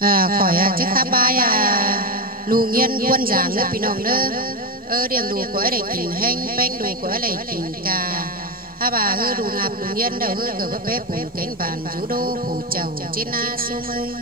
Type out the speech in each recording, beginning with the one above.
khỏi chiếc khá bay lù nghiên quân giảng nữa bị nòng nữa điểm đủ của ấy để kỉnh hanh banh đủ của ấy để kỉnh cà ha bà hư đủ ngạp lù nghiên đầu hư cờ bếp bếp phủ cánh vàng rú đô phủ chầu trên na su mây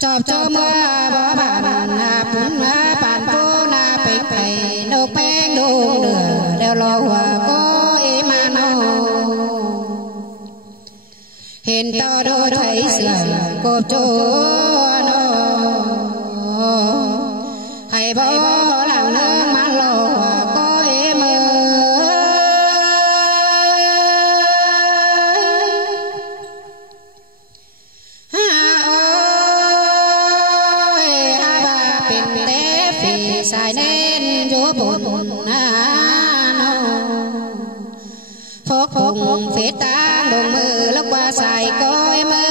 chọc cho mưa bỏ bàn bàn phố na bình thầy nô phèn đu nửa đeo lo hòa có em nó hiện to đôi thấy sửa cột chỗ nó hay bỏ lòng nước má lo hòa có em sai nên vô buồn phúc cùng phết ta đồng mưa lúc qua xài coi mơ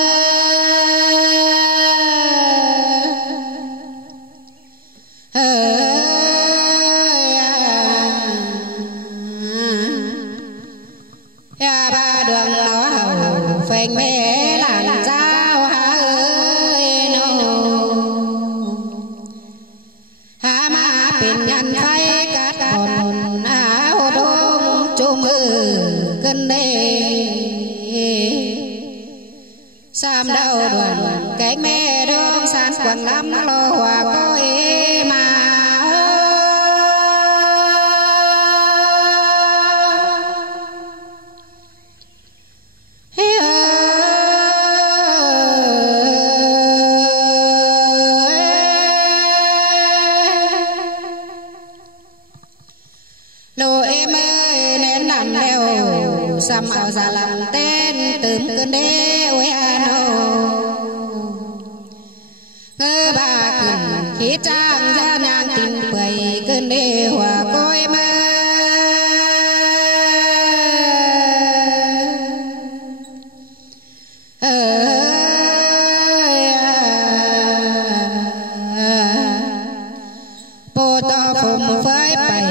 ba đường nó hầu phanh mẹ làn giao hả ơi nó hả mà bên nhân phải cắt hồn áo đông chung cân đê sam đau đoàn cái mẹ đông san quần lắm lo hòa có em mà lô em ơi nên nằm đeo xăm áo già làm tên từng cơn đê ôi ano ngơ bà cần khi trang ra nhang tình quầy cơn đê hòa coi mơ bồ to phùng phơi bày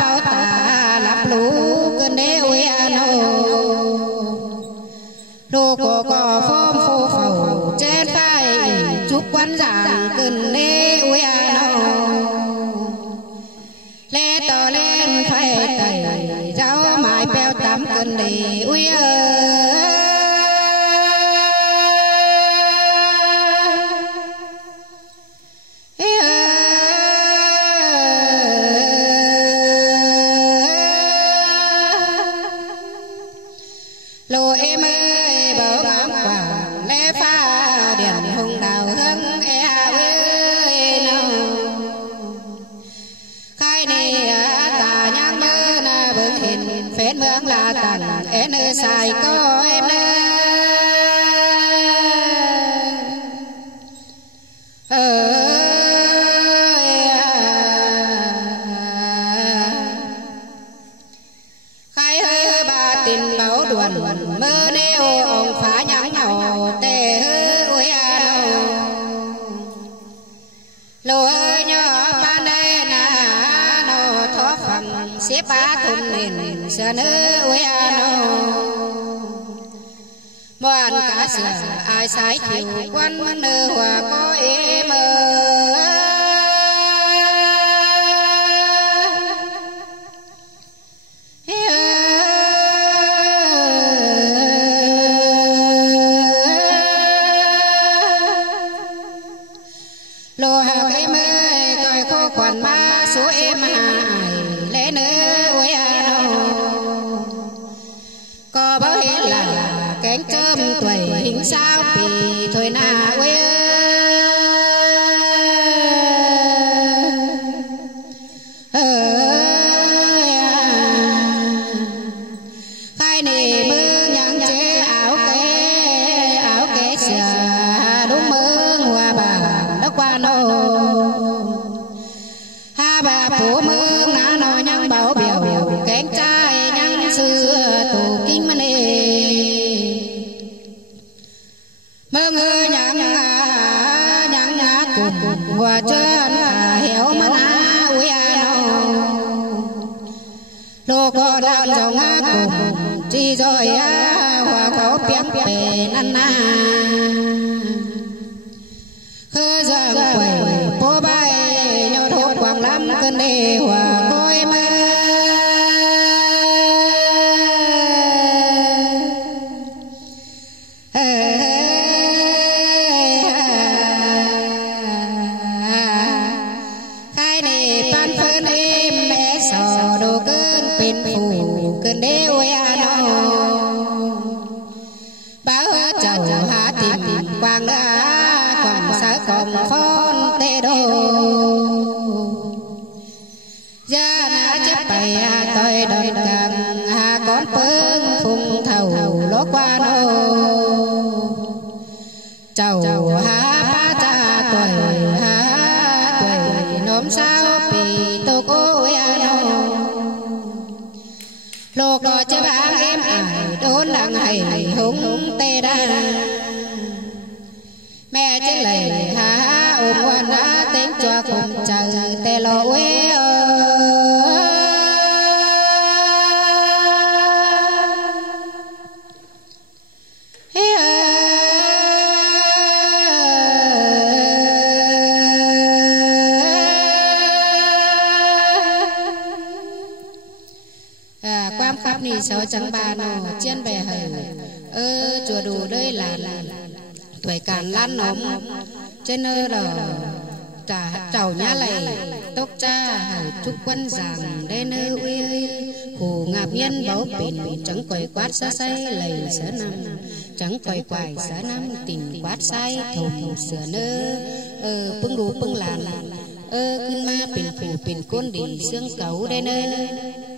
bao ta lặp lũ cơn đê ôi ano đồ có phôm phô phầu trên vai chúc quán giảng cơn đê ôi ano lê to lên phải tẩy rau mãi bèo tắm cơn đê ôi lô em ơi bảo ngắm quả lẽ pha điện hùng đào hưng ơi nào khai này ta nhang mơ na bưng hình phết mương là tặng em ơi xài có em khai hơi bà tình bảo đuồn mơ nêu ông phá nhắm nhàu tê hư ôi ano lô ơi nhỏ ban đây na nó thó phẳng xếp ba thùng nền sờ nữ ôi ano moan cá sờ ai sái chiều quan mơ nơ hòa có em lô hào em ơi coi khô quản ma số em hài lẽ nữa ôi ano có báo hết là cánh châm tuổi hình sao vì thôi na ôi khai này mơ nhang chế áo kế xà đúng mơ hòa bà nó qua nô ha bà phụ mơ ngã nó nhang bảo biểu cánh trai nhang xưa tù kinh mà nê mơ ngơ nhang cùng hòa chân héo mà na ui ano lô có đàn dòng cùng chi rồi hòa khẩu piang bề năn na khơ giang quẩy bố bay nhau thốt quảng lắm cơn đê hòa coi mơ khai này ban phơn em mẹ sò đồ cơ เป็นผู้เกินเดวยานอบ้าเจ้าหาติ่มกวางละความสายของฟอนเตโดยานาจะไปต่อยดอนกังหาก้อนเปิ้งพุ่งเท่าโลกวานอเจ้าหาป้าจ่าต่อยหาต่อยน้อมสาวปีตกโอยานอโลกดอจะบางเอ็มอายโดนหลังให้หงเตดาแม่จะเลยหาอมวันนาเต็งจัวคงเจอแต่รอเวความคับนี่เสาจังบานอเจียนไปเหจัวดูด้วยหลานถวยการล้านนมเจนรอกะเจ้าnháไหลตกจ้าทุกวันสั่งได้เนื้ออุ้ยหูงับเย็นเบาปิ่นจังก่อยกวาดซะไซไหลเสือนำจังก่อยกวายเสือนำติ่งกวาดไซถงเสือเนื้อปึ้งดูปึ้งหลานขึ้นมาเป็นผู้เป็นก้นดีเสื่องเก่าได้เนื้อ